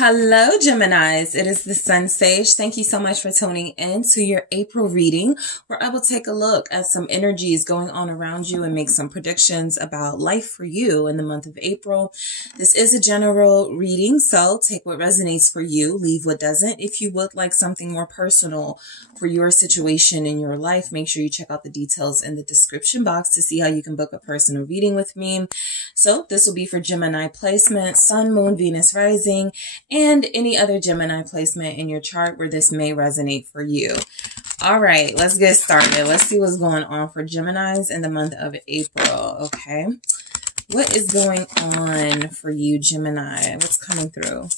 Hello, Geminis. It is the SunSage. Thank you so much for tuning in to your April reading, where I will take a look at some energies going on around you and make some predictions about life for you in the month of April. This is a general reading, so take what resonates for you, leave what doesn't. If you would like something more personal for your situation in your life, make sure you check out the details in the description box to see how you can book a personal reading with me. So this will be for Gemini placement, Sun, Moon, Venus, Rising, and any other Gemini placement in your chart where this may resonate for you. All right, let's get started. Let's see what's going on for Geminis in the month of April, okay? What is going on for you, Gemini? What's coming through?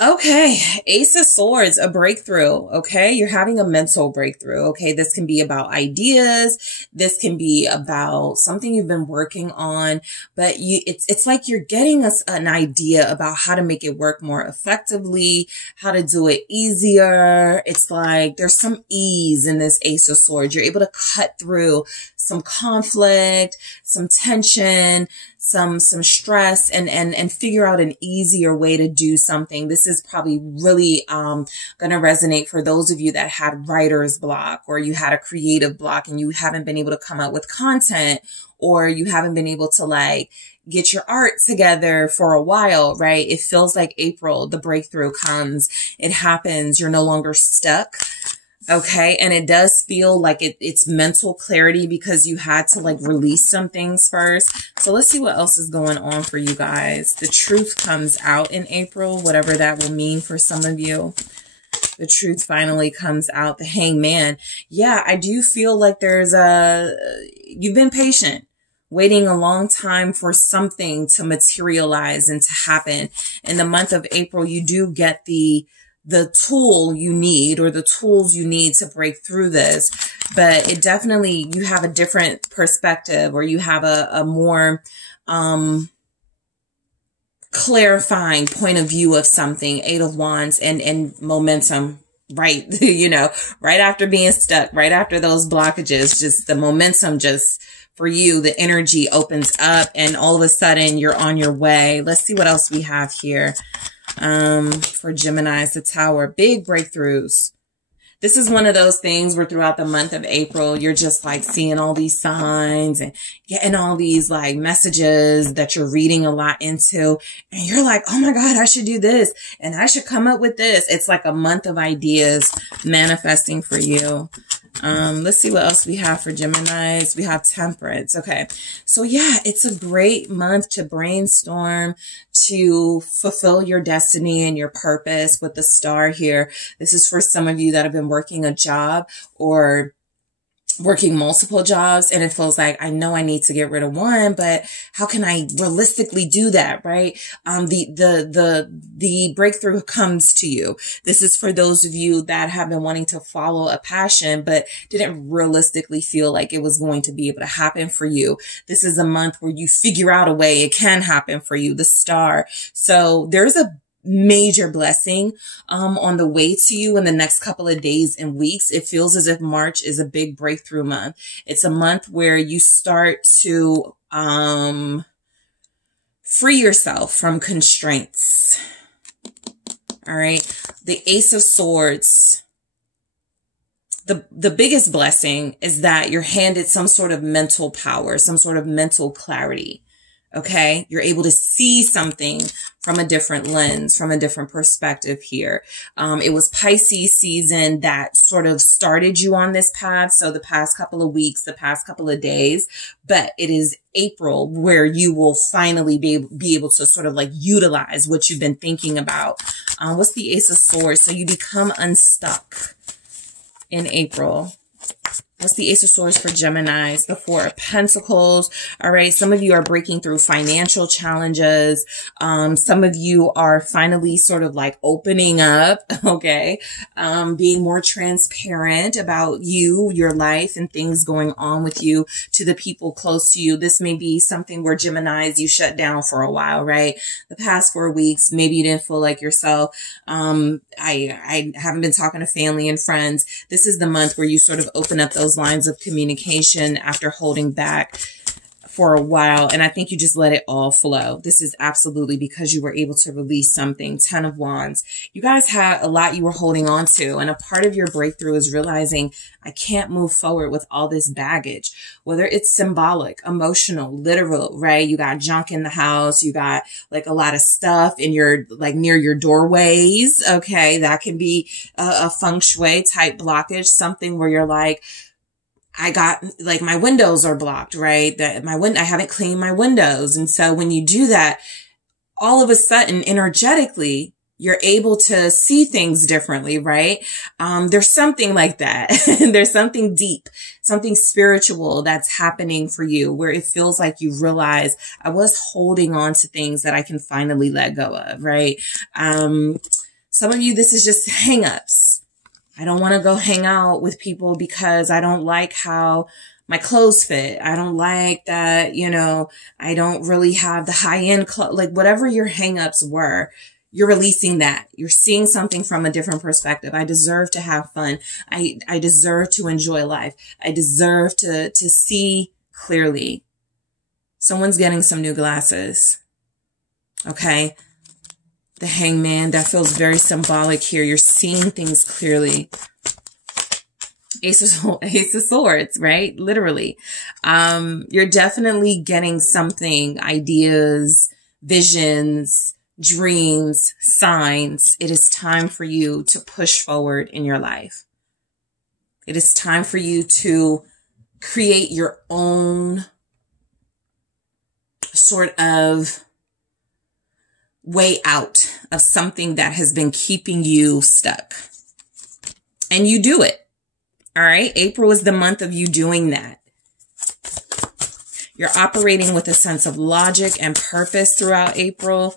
Okay, Ace of Swords, a breakthrough, okay? You're having a mental breakthrough, okay? This can be about ideas. This can be about something you've been working on, but it's like you're getting us an idea about how to make it work more effectively, how to do it easier. It's like there's some ease in this Ace of Swords. You're able to cut through some conflict, some tension, some stress and figure out an easier way to do something. This is probably really going to resonate for those of you that had writer's block, or you had a creative block and you haven't been able to come out with content, or you haven't been able to like get your art together for a while, right? It feels like April, the breakthrough comes, it happens, you're no longer stuck. Okay. And it does feel like it's mental clarity because you had to like release some things first. So let's see what else is going on for you guys. The truth comes out in April, whatever that will mean for some of you. The truth finally comes out. The Hangman. Yeah, I do feel like you've been patient, waiting a long time for something to materialize and to happen. In the month of April, you do get the tool you need, or the tools you need to break through this, but it definitely, you have a different perspective, or you have a more, clarifying point of view of something. Eight of Wands and momentum, right? You know, right after being stuck, right after those blockages, just the momentum, just for you, the energy opens up and all of a sudden you're on your way. Let's see what else we have here. For Geminis, the Tower, big breakthroughs. This is one of those things where throughout the month of April, you're just like seeing all these signs and getting all these like messages that you're reading a lot into. And you're like, oh my God, I should do this. And I should come up with this. It's like a month of ideas manifesting for you. Let's see what else we have for Geminis. We have Temperance. Okay. So yeah, it's a great month to brainstorm, to fulfill your destiny and your purpose with the star here. This is for some of you that have been working a job or working multiple jobs, and it feels like, I know I need to get rid of one, but how can I realistically do that, right? The breakthrough comes to you. This is for those of you that have been wanting to follow a passion, but didn't realistically feel like it was going to be able to happen for you. This is a month where you figure out a way it can happen for you, the star. So there's a major blessing on the way to you in the next couple of days and weeks. It feels as if March is a big breakthrough month. It's a month where you start to free yourself from constraints. All right. The Ace of Swords. The biggest blessing is that you're handed some sort of mental power, some sort of mental clarity. Okay. You're able to see something from a different lens, from a different perspective here. It was Pisces season that sort of started you on this path. So the past couple of weeks, the past couple of days, but it is April where you will finally be able to sort of like utilize what you've been thinking about. What's the Ace of Swords? So you become unstuck in April. What's the Ace of Swords for Geminis? The Four of Pentacles. All right. Some of you are breaking through financial challenges. Some of you are finally sort of like opening up. Okay. Being more transparent about you, your life, and things going on with you to the people close to you. This may be something where Geminis, you shut down for a while, right? The past 4 weeks, maybe you didn't feel like yourself. I haven't been talking to family and friends. This is the month where you sort of open up those lines of communication after holding back for a while. And I think you just let it all flow. This is absolutely because you were able to release something. 10 of Wands. You guys had a lot you were holding on to. And a part of your breakthrough is realizing I can't move forward with all this baggage, whether it's symbolic, emotional, literal, right? You got junk in the house. You got like a lot of stuff in your, like near your doorways. Okay. That can be a feng shui type blockage, something where you're like, I got like my windows are blocked, right? That I haven't cleaned my windows. And so when you do that, all of a sudden energetically, you're able to see things differently, right? There's something like that. There's something deep, something spiritual that's happening for you where it feels like you realize I was holding on to things that I can finally let go of, right? Some of you, this is just hangups. I don't want to go hang out with people because I don't like how my clothes fit. I don't like that, you know, I don't really have the high-end clothes, like whatever your hangups were. You're releasing that. You're seeing something from a different perspective. I deserve to have fun. I deserve to enjoy life. I deserve to see clearly. Someone's getting some new glasses. Okay. The Hangman, that feels very symbolic here. You're seeing things clearly. Ace of Swords, right? Literally. You're definitely getting something, ideas, visions, dreams, signs. It is time for you to push forward in your life. It is time for you to create your own sort of way out of something that has been keeping you stuck. And you do it. All right. April is the month of you doing that. You're operating with a sense of logic and purpose throughout April.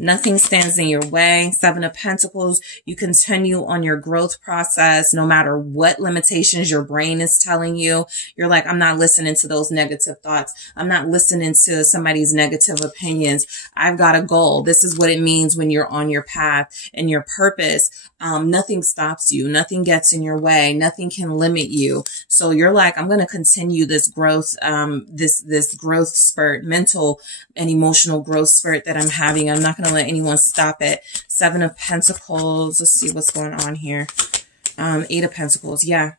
Nothing stands in your way. 7 of Pentacles. You continue on your growth process no matter what limitations your brain is telling you. You're like, I'm not listening to those negative thoughts. I'm not listening to somebody's negative opinions. I've got a goal. This is what it means when you're on your path and your purpose. Nothing stops you. Nothing gets in your way. Nothing can limit you. So you're like, I'm going to continue this growth, this growth spurt, mental and emotional growth spurt that I'm having. I'm not going to let anyone stop it. 7 of Pentacles. Let's see what's going on here. 8 of Pentacles. Yeah.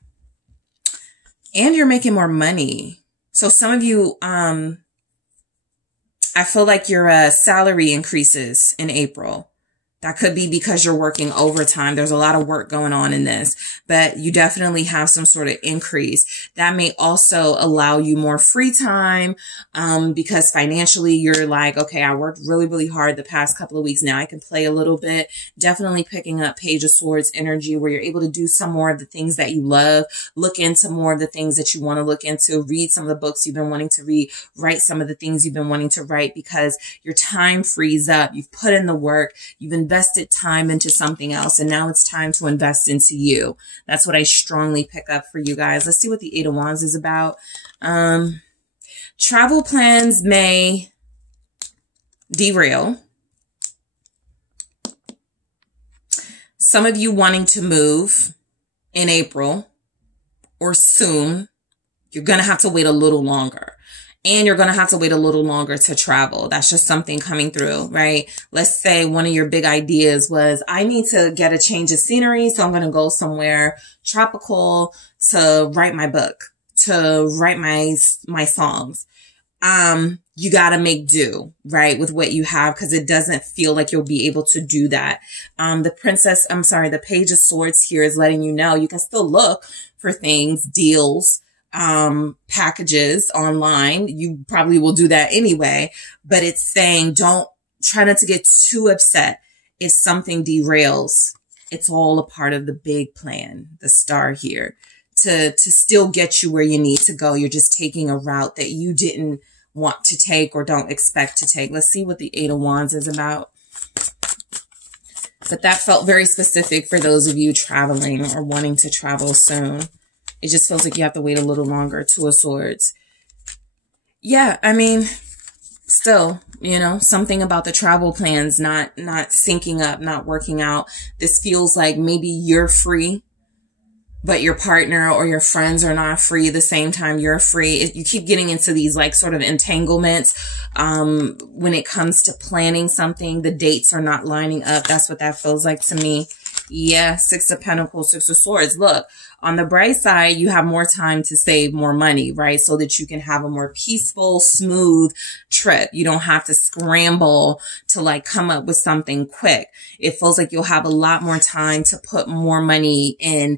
And you're making more money. So some of you, I feel like your salary increases in April. That could be because you're working overtime. There's a lot of work going on in this, but you definitely have some sort of increase. That may also allow you more free time, because financially you're like, okay, I worked really, really hard the past couple of weeks. Now I can play a little bit. Definitely picking up Page of Swords energy where you're able to do some more of the things that you love, look into more of the things that you want to look into, read some of the books you've been wanting to read, write some of the things you've been wanting to write because your time frees up. You've put in the work. You've invested time into something else. And now it's time to invest into you. That's what I strongly pick up for you guys. Let's see what the 8 of Wands is about. Travel plans may derail. Some of you wanting to move in April or soon, you're going to have to wait a little longer. And you're going to have to wait a little longer to travel. That's just something coming through, right? Let's say one of your big ideas was, I need to get a change of scenery. So I'm going to go somewhere tropical to write my book, to write my songs. You got to make do, right? With what you have, because it doesn't feel like you'll be able to do that. The Page of Swords here is letting you know you can still look for things, deals, packages online. You probably will do that anyway, but it's saying try not to get too upset if something derails. It's all a part of the big plan, the star here, to still get you where you need to go. You're just taking a route that you didn't want to take or don't expect to take. Let's see what the 8 of Wands is about. But that felt very specific for those of you traveling or wanting to travel soon. It just feels like you have to wait a little longer. 2 of Swords. Yeah, I mean, still, something about the travel plans not syncing up, not working out. This feels like maybe you're free but your partner or your friends are not free the same time you're free. You keep getting into these like sort of entanglements. When it comes to planning something, the dates are not lining up. That's what that feels like to me. Yeah, Six of Pentacles, Six of Swords. Look, on the bright side, you have more time to save more money, right? So that you can have a more peaceful, smooth trip. You don't have to scramble to like come up with something quick. It feels like you'll have a lot more time to put more money in,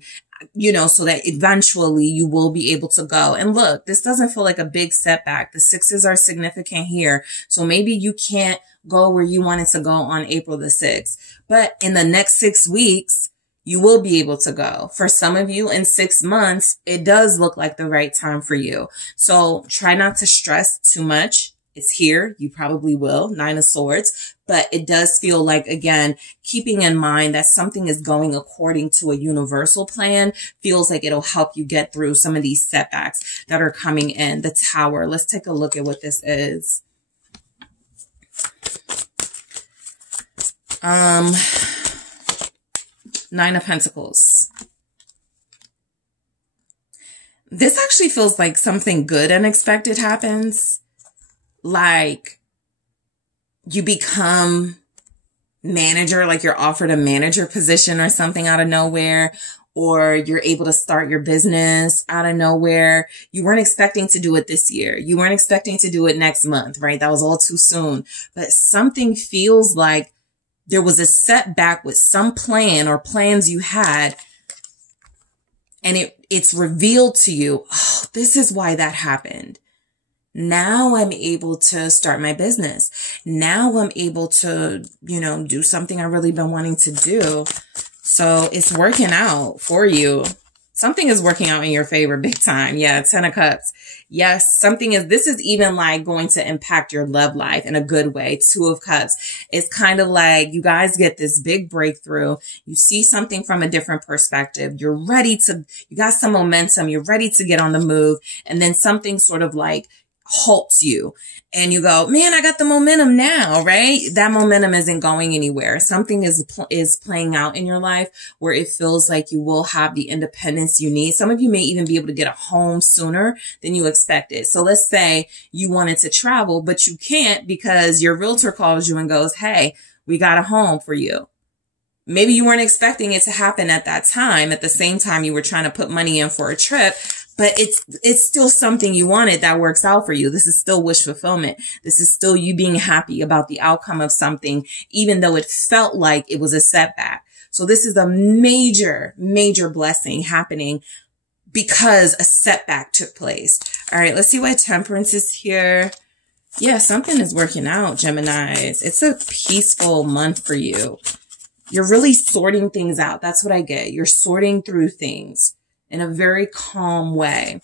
you know, so that eventually you will be able to go. And look, this doesn't feel like a big setback. The sixes are significant here. So maybe you can't go where you wanted to go on April the 6th, but in the next 6 weeks, you will be able to go. For some of you in 6 months, it does look like the right time for you. So try not to stress too much. It's here. You probably will. Nine of Swords. But it does feel like, again, keeping in mind that something is going according to a universal plan feels like it'll help you get through some of these setbacks that are coming in. The Tower. Let's take a look at what this is. Nine of Pentacles. This actually feels like something good unexpected happens. Like you become manager, like you're offered a manager position or something out of nowhere, or you're able to start your business out of nowhere. You weren't expecting to do it this year. You weren't expecting to do it next month, right? That was all too soon. But something feels like there was a setback with some plan or plans you had, and it's revealed to you, oh, this is why that happened. Now I'm able to start my business. Now I'm able to, you know, do something I've really been wanting to do. So it's working out for you. Something is working out in your favor big time. Yeah, Ten of Cups. Yes, this is even like going to impact your love life in a good way. Two of Cups. It's kind of like you guys get this big breakthrough. You see something from a different perspective. You got some momentum. You're ready to get on the move. And then something sort of like halts you and you go, man, I got the momentum now, right? That momentum isn't going anywhere. Something is playing out in your life where it feels like you will have the independence you need. Some of you may even be able to get a home sooner than you expected. So let's say you wanted to travel, but you can't because your realtor calls you and goes, hey, we got a home for you. Maybe you weren't expecting it to happen at that time. At the same time, you were trying to put money in for a trip, but it's still something you wanted that works out for you. This is still wish fulfillment. This is still you being happy about the outcome of something, even though it felt like it was a setback. So this is a major, major blessing happening because a setback took place. All right, let's see why Temperance is here. Yeah, something is working out, Geminis. It's a peaceful month for you. You're really sorting things out. That's what I get. You're sorting through things in a very calm way.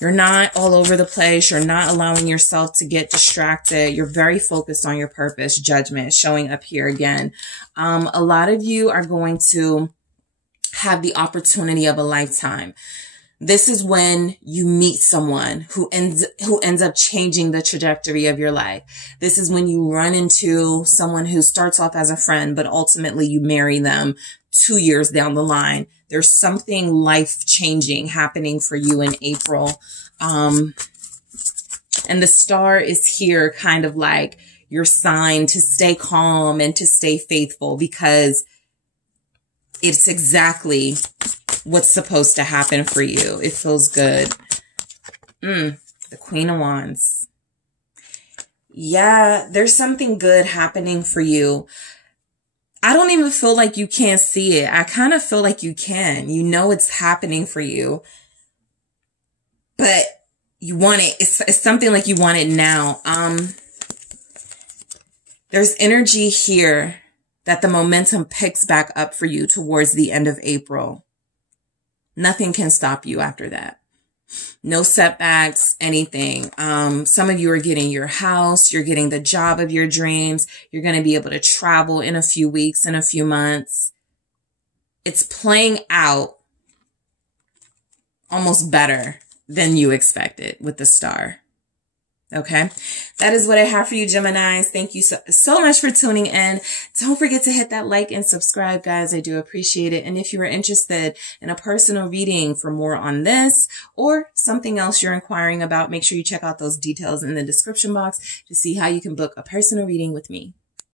You're not all over the place. You're not allowing yourself to get distracted. You're very focused on your purpose. Judgment showing up here again. A lot of you are going to have the opportunity of a lifetime. This is when you meet someone who ends up changing the trajectory of your life. This is when you run into someone who starts off as a friend, but ultimately you marry them 2 years down the line. There's something life-changing happening for you in April. And the star is here kind of like your sign to stay calm and to stay faithful because it's exactly what's supposed to happen for you. It feels good. The Queen of Wands. Yeah, there's something good happening for you. I don't even feel like you can't see it. I kind of feel like you can. You know it's happening for you. But you want it. It's something like you want it now. There's energy here that the momentum picks back up for you towards the end of April. Nothing can stop you after that. No setbacks, anything. Some of you are getting your house. You're getting the job of your dreams. You're going to be able to travel in a few weeks, in a few months. It's playing out almost better than you expected with the star. Okay, that is what I have for you, Geminis. Thank you so much for tuning in. Don't forget to hit that like and subscribe, guys. I do appreciate it. And if you are interested in a personal reading for more on this or something else you're inquiring about, make sure you check out those details in the description box to see how you can book a personal reading with me.